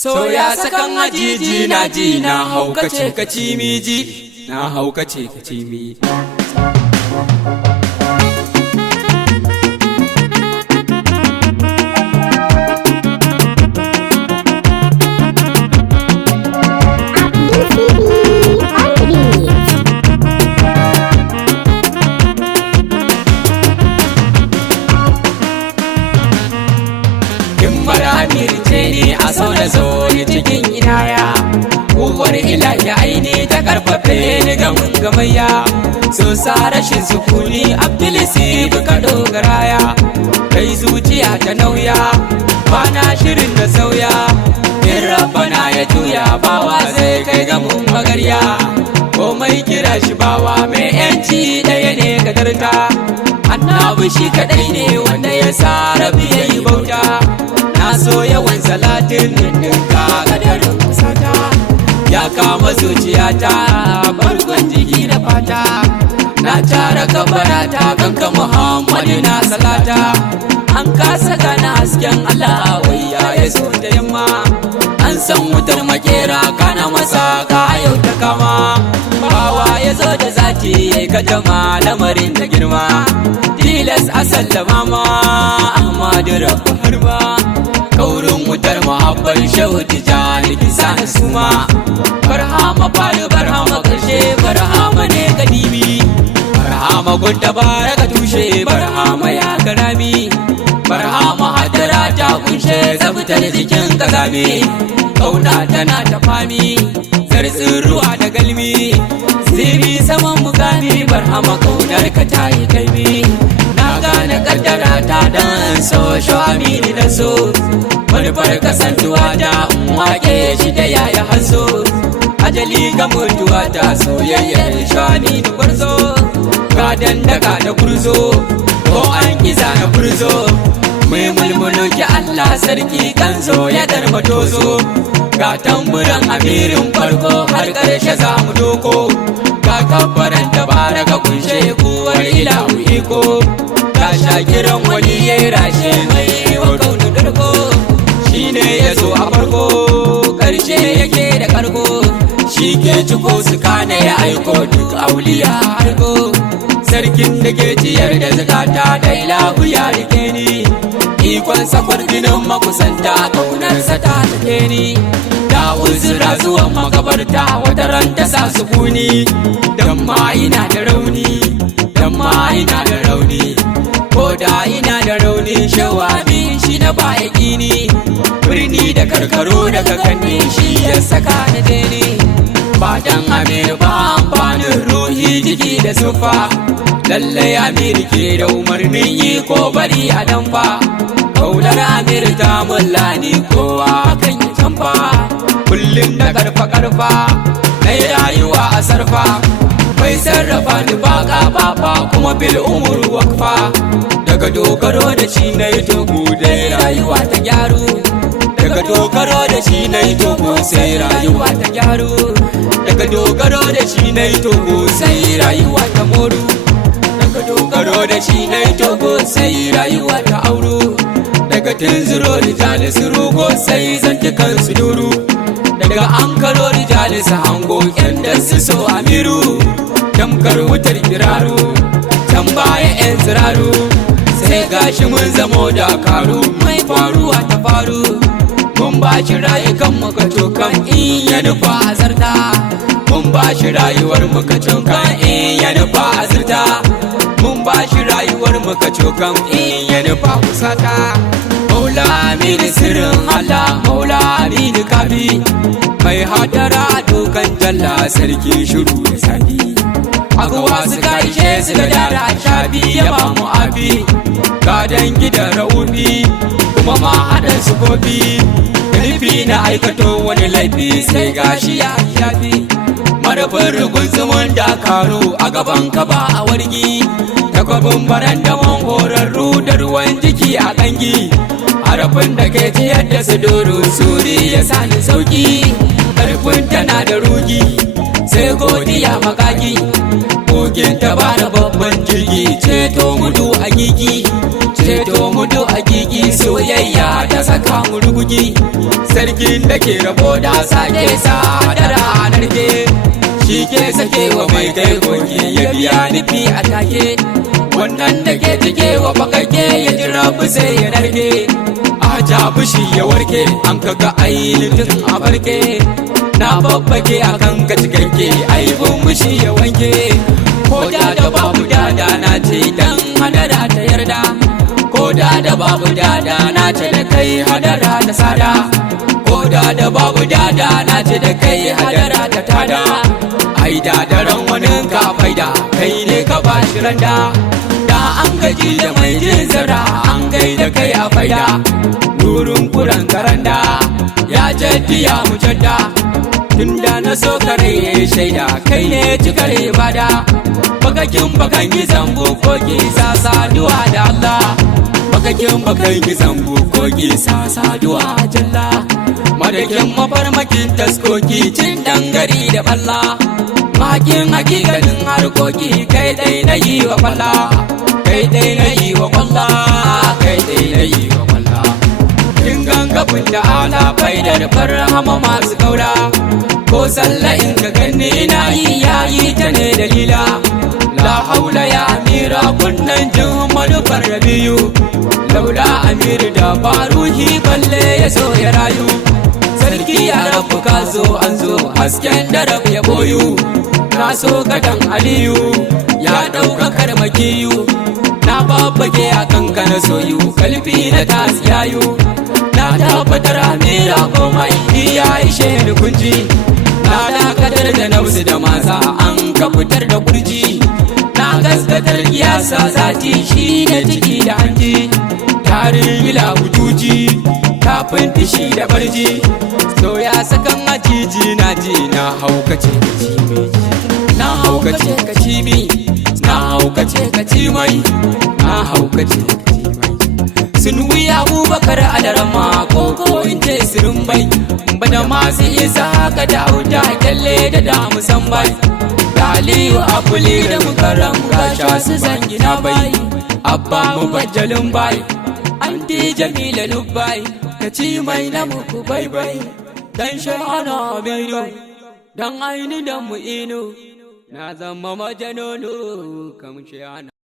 Soya sakan ajiji na ji na haukace ka ci miji na haukace ka ci miji. Ni a sau da zoye cikin inaya uwar ilahi aini ta karfafe ni gamin gamayya sun sa rashin sukuni abdulisi buka dogaraya kai zuciya ta nauya bana shirin da sauya in rabbana ya juya bawa zai kai gamin magarya komai kira shi bawa mai yanci daya ne kadarta annabi shi kadai ne wanda ya sa rabi yayi bauta na so yawan salatin ninka kadarin kusata ya kama zuciyata barkon jiki da fata na tara kabarata kanka Muhammadu na salata an kasa gane hasken Allah wayya ya so da yamma an san wutar makera kana masa ka yau ta kama bawa ya zo da zati yayi ka jama lamarin da girma tilas a sallama ma Ahmadu rabbu harba kaurin wutar mahabbar shehu tijani kisa na suma barhama fari barhama karshe barhama ne kadimi barhama gudda baraka tushe barhama ya karami barhama hadara ta kunshe tsabtar jikin kazami kauna tana ta fami zartsin ruwa da galmi zibi saman mukami barhama kaunar ka ta yi kaimi na gane kaddara ta dan so amini da so manufar kasantuwa ta wake shi da yaya haso ajali ga mutuwa ta soyayyar shani da gwarzo ga dandaka da kurzo ko an kiza na kurzo mai mulmuluki Allah sarki kanzo ya darma tozo ga tamburan amirin farko har karshe za mu doko ga kabbaran tabara ga kunshe kuwar ilahu iko ga shakiran wani yayi rashe mai wa kaunu darko shine ya zo a farko ƙarshe yake da karko shi ke ciko su kana ya aiko duk auliya harko sarkin da ke ciyar da zakata da ilahu ya rike ni ikon sakwar ginin makusanta kaunarsa ta take ni da uzura zuwan makabarta wata ran ta sa sukuni dan ma ina da rauni dan ma ina da rauni ko da ina da rauni shawami shi na baya kini birni da karkaro daga kanni shi ya saka na jeni ba dan amir ba amfanin ruhi jiki da sufa lallai amir ke da umarnin yi ko bari a damfa kaunar amir ta mullani kowa kan yi canfa kullum da karfa na rayuwa a sarfa bai sarrafa ni ba kafafa kuma bil umur wakfa daga dogaro da shi na yi togo dai rayuwa ta gyaru daga dogaro da shi na yi togo sai rayuwa ta gyaru daga dogaro da shi na yi togo sai rayuwa ta moru daga dogaro da shi na yi togo sai rayuwa ta auro daga tunzuro rijalis rugo sai zantukan su duru daga an karo rijalis hango yanda su so amiru tamkar wutar kiraru can baya yan tsiraru sai gashi mun zamo dakaru mai faruwa ta faru mun ba shi rayukan muka cokan in ya nufa azarta mun ba shi rayuwar muka cokan in ya nufa azarta mun ba shi rayuwar muka cokan in ya nufa kusata maula amini sirrin Allah maula amini kafi mai hadara dokan jalla sarki shiru da sadi agowa su karshe su da dara shafi ya ba mu abi ga dangi da raubi kuma ma haɗa su gobi nufi na aikato wani laifi sai gashi ya shafi marafin rugun zumun dakaru a gaban ka ba a wargi takwabin baran da horarru da ruwan jiki a kangi harafin da ke ciyar da su doro suri ya sani sauki karfin tana da rugi sai godiya makaki kogin ta ba da babban jirgi ceto mudu a gigi ceto mudu a gigi soyayya ta saka mu rugugi, sarkin da ke rabo da sake sa da ranar ke, shi ke sake wa mai kai koki ya biya nufi a take, wannan da ke cike wa bakake ya ji rabu sai ya narke, a ja fushi ya warke an kaga ainihin a farke, na babbake a kan ka cikakke aibun mushi ya wanke, ko da babu dada na ce dan hadara ta yarda, ko da babu dada na ce da kai hadara ta sada, ko da babu dada na ce da kai hadara ta tada, ai dadaran wani ka faida kai ne ka bashi randa, da an gaji da mai jin zara an gaida kai a faida, nurin kuran karanda ya jaddiya mu jadda, tunda na so kare shaida kai ne cikar ibada, bakakin bakan yi zambo ko sa saduwa da Allah, bakakin bakan yi zambo ko sa saduwa jalla, madakin mafarmakin taskoki cin dangari da balla, makin hakikanin harkoki kai dai na yi wa balla, kai dai na yi wa balla, kai dai na yi wa balla, kin gangafin da ala faidar farhama masu kaura, ko sallah in ka ganni na yi yayi ta ne dalila, la haula ya amira kunnan jin manufar rabiyu, laula amir da faruhi balle ya so ya rayu, sarki ya rabu ka zo an zo hasken da rabu ya boyu, na so kadan aliyu ya ɗaukakar makiyu, na babbake a kanka na soyu kalbi na tasiyayu, na tabbatar amira komai ya ishe ni kunji, na dakatar da nausu da masa an ka fitar da kurji, na gaskatar kiyasa zati shi ne ciki da hanji, tarin mila bujuji kafin tishi da barji, so ya sakan ajiji na ji na haukace ka ci mai, na haukace ka ci mai, na haukace ka ci mai, na haukace ka ci mai, sun wuya abubakar alarama koko in ce sirin bai, bada masu isa haka da auta kyalle da damu san bai, Aliyu abuli da mukarram gasha su zangi na bai, abba mu bajjalin bai, anti jamila lubbai, ka ci mai na muku bai bai, dan sha'ana binu, dan aini da mu inu, na zama majanonu kam sha'ana.